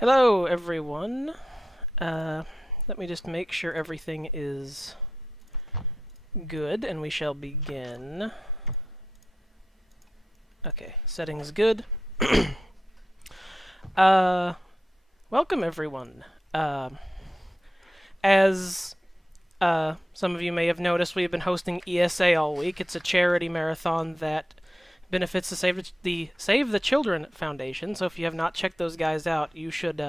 Hello, everyone. Let me just make sure everything is good, and we shall begin. Okay, settings good. uh, Welcome, everyone. As some of you may have noticed, we've been hosting ESA all week. It's a charity marathon that benefits the Save the Children Foundation. So if you have not checked those guys out, you should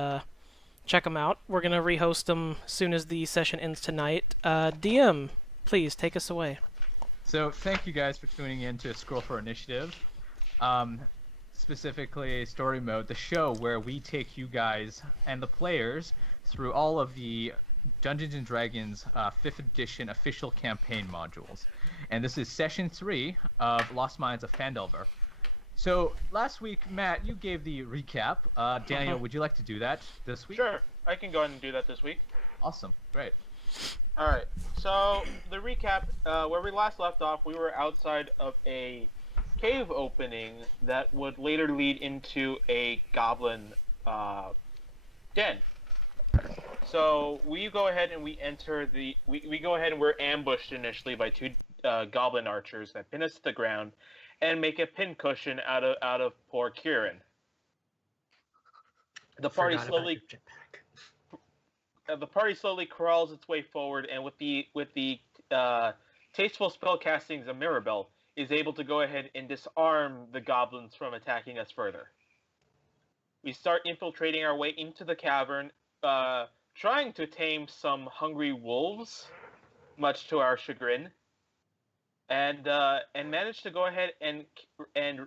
check them out. We're going to rehost them as soon as the session ends tonight. DM, please take us away. So thank you guys for tuning in to Scroll for Initiative, um, specifically Story Mode, the show where we take you guys and the players through all of the Dungeons & Dragons 5th edition official campaign modules. And this is Session 3 of Lost Mines of Phandelver. So last week, Matt, you gave the recap. Daniel, would you like to do that this week? Sure, I can go ahead and do that this week. Awesome, great. Alright, so the recap, where we last left off, we were outside of a cave opening that would later lead into a goblin den. So we go ahead and we enter we go ahead and we're ambushed initially by two goblin archers that pin us to the ground and make a pincushion out of poor Kieran. The party slowly crawls its way forward, and with the tasteful spellcastings of Mirabelle, is able to go ahead and disarm the goblins from attacking us further. We start infiltrating our way into the cavern, trying to tame some hungry wolves, much to our chagrin, and manage to go ahead and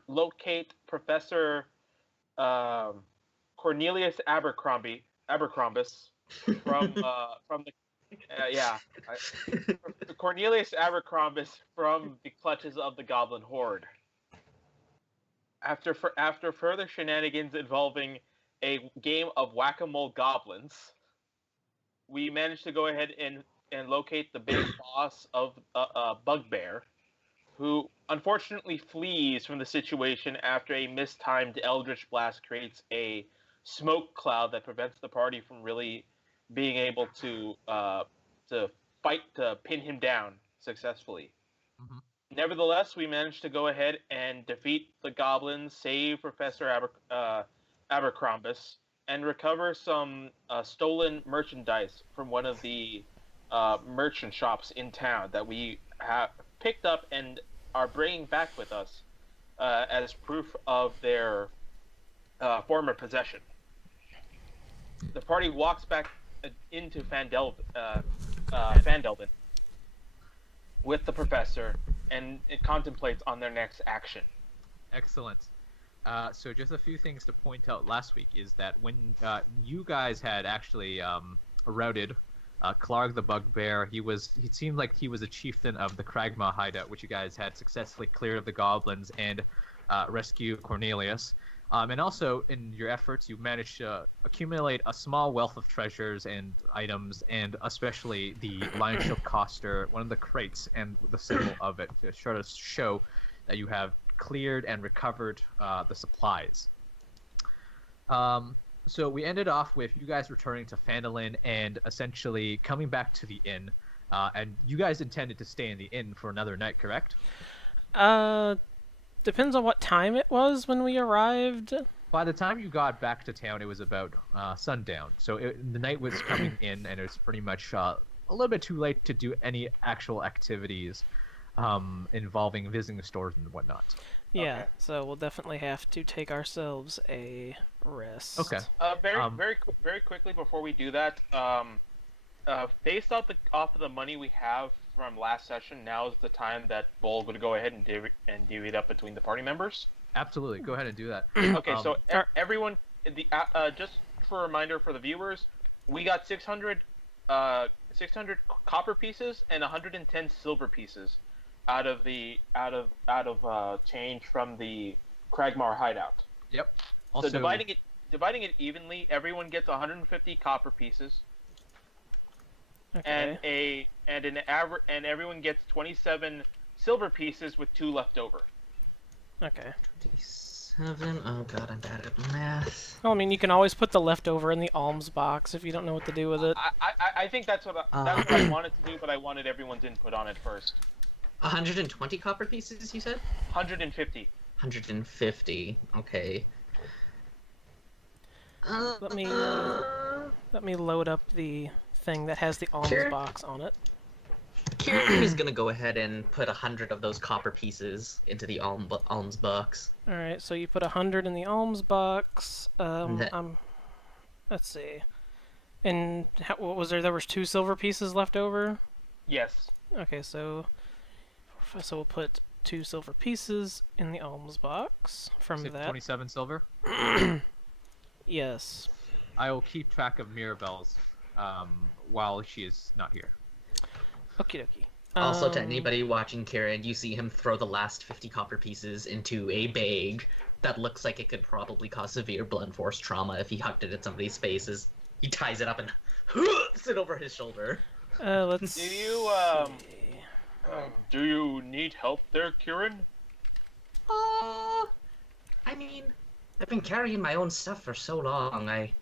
locate Professor Cornelius Abercrombus from the Cornelius Abercrombus from the clutches of the Goblin Horde. After further shenanigans involving a game of whack-a-mole goblins, we managed to go ahead and locate the big boss of Bugbear, who unfortunately flees from the situation after a mistimed Eldritch Blast creates a smoke cloud that prevents the party from really being able to fight to pin him down successfully. Mm-hmm. Nevertheless, we managed to go ahead and defeat the goblins, save Professor Abercrombus, and recover some stolen merchandise from one of the merchant shops in town that we have picked up and are bringing back with us as proof of their former possession. The party walks back into Phandelver with the professor, and it contemplates on their next action. Excellent. So just a few things to point out last week is that when you guys had actually routed Clark the Bugbear, it seemed like he was a chieftain of the Kragma hideout, which you guys had successfully cleared of the goblins and rescued Cornelius. And also, in your efforts, you managed to accumulate a small wealth of treasures and items, and especially the Lion Shield Coster, one of the crates, and the symbol of it, to show that you have cleared and recovered the supplies. So we ended off with you guys returning to Phandalin and essentially coming back to the inn. And you guys intended to stay in the inn for another night, correct? Depends on what time it was when we arrived. By the time you got back to town, it was about sundown. So the night was coming in, and it was pretty much a little bit too late to do any actual activities involving visiting the stores and whatnot. Yeah, Okay. so we'll definitely have to take ourselves a rest. Okay. Very quickly before we do that, based off of the money we have from last session, now is the time that Bull would go ahead and divvy it up between the party members. Absolutely, go ahead and do that. Okay, so everyone, just for a reminder for the viewers, we got 600 copper pieces and 110 silver pieces out of change from the Kragmar hideout. Yep. Also, So dividing it evenly, everyone gets 150 copper pieces, Okay. and everyone gets 27 silver pieces with 2 left over. Okay. 7. Oh god, I'm bad at math. Well, I mean, you can always put the leftover in the alms box if you don't know what to do with it. I think that's what I wanted to do, but I wanted everyone's input on it first. 120 copper pieces, you said? 150. 150. Okay. Let me load up the thing that has the alms Sure. box on it. Kieran is gonna go ahead and put 100 of those copper pieces into the alms box. All right, so you put 100 in the alms box. That- Let's see. And what was there? There was 2 silver pieces left over. Yes. Okay, so we'll put 2 silver pieces in the alms box from Save that. 27 silver. Yes. I will keep track of Mirabelle's while she is not here. Okie dokie. Also, to anybody watching Kieran, you see him throw the last 50 copper pieces into a bag that looks like it could probably cause severe blunt force trauma if he hucked it at somebody's face. As he ties it up and hooks it over his shoulder. Let's. Do you see. do you need help there, Kieran? I mean, I've been carrying my own stuff for so long. I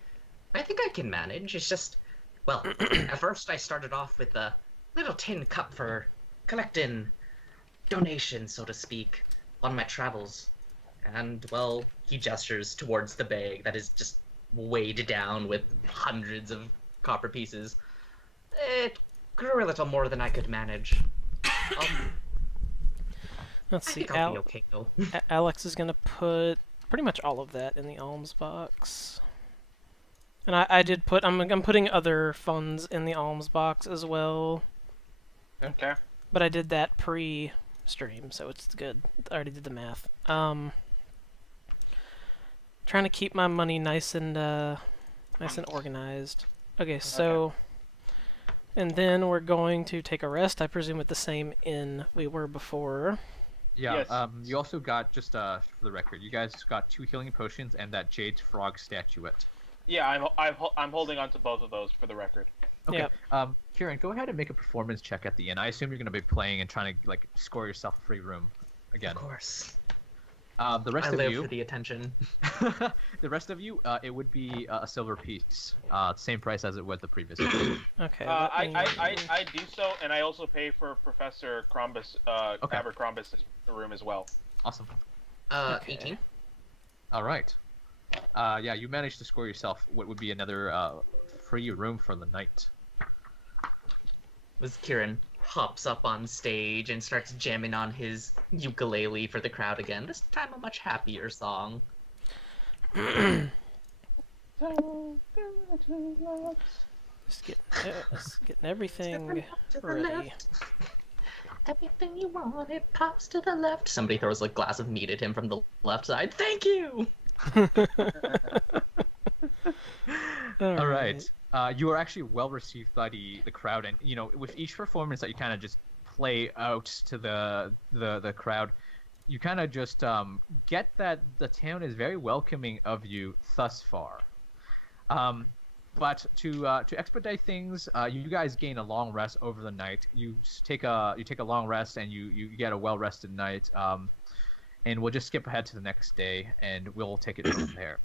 think I can manage. It's just, well, at first I started off with a little tin cup for collecting donations, so to speak, on my travels. And, well, he gestures towards the bag that is just weighed down with hundreds of copper pieces. It grew a little more than I could manage. Let's I see. think I'll be okay, though. Alex is gonna put pretty much all of that in the alms box. And I did put. I'm putting other funds in the alms box as well. Okay. But I did that pre-stream, so it's good. I already did the math. Trying to keep my money nice and organized. Okay, so, and then we're going to take a rest. I presume at the same inn we were before. Yeah. Yes. You also got, just for the record, you guys got 2 healing potions and that jade frog statuette. Yeah, I'm holding on to both of those for the record. Okay. Yep. Kieran, go ahead and make a performance check at the inn. I assume you're going to be playing and trying to score yourself a free room again. Of course. The rest I of live you, for the attention. the rest of you, it would be a silver piece, same price as it was the previous one. Okay. I do so, and I also pay for Professor Crombus, Okay. Abercrombus' room as well. Awesome. Okay. 18. All right. Yeah, you managed to score yourself what would be another free room for the night. Was Kieran hops up on stage and starts jamming on his ukulele for the crowd again. This time a much happier song. Just getting everything ready. Everything you want, it pops to the left. Somebody throws a glass of meat at him from the left side. Thank you! All right. You are actually well received by the crowd, and with each performance that you kind of just play out to the crowd, you kind of just get that the town is very welcoming of you thus far. But to expedite things, you guys gain a long rest over the night. You take a long rest, and you get a well rested night. And we'll just skip ahead to the next day, and we'll take it from there.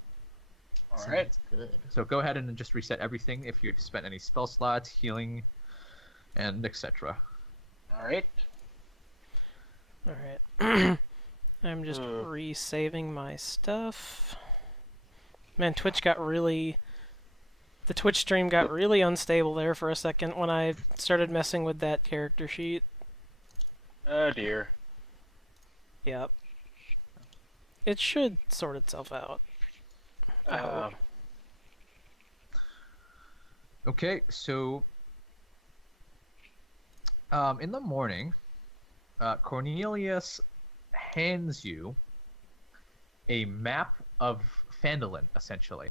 All right. Good. So go ahead and just reset everything if you've spent any spell slots, healing, and etc. All right. Alright. I'm just re-saving my stuff. Man, the Twitch stream got really unstable there for a second when I started messing with that character sheet. Oh dear. Yep. It should sort itself out. I hope. Okay, so in the morning, Cornelius hands you a map of Phandelver, essentially.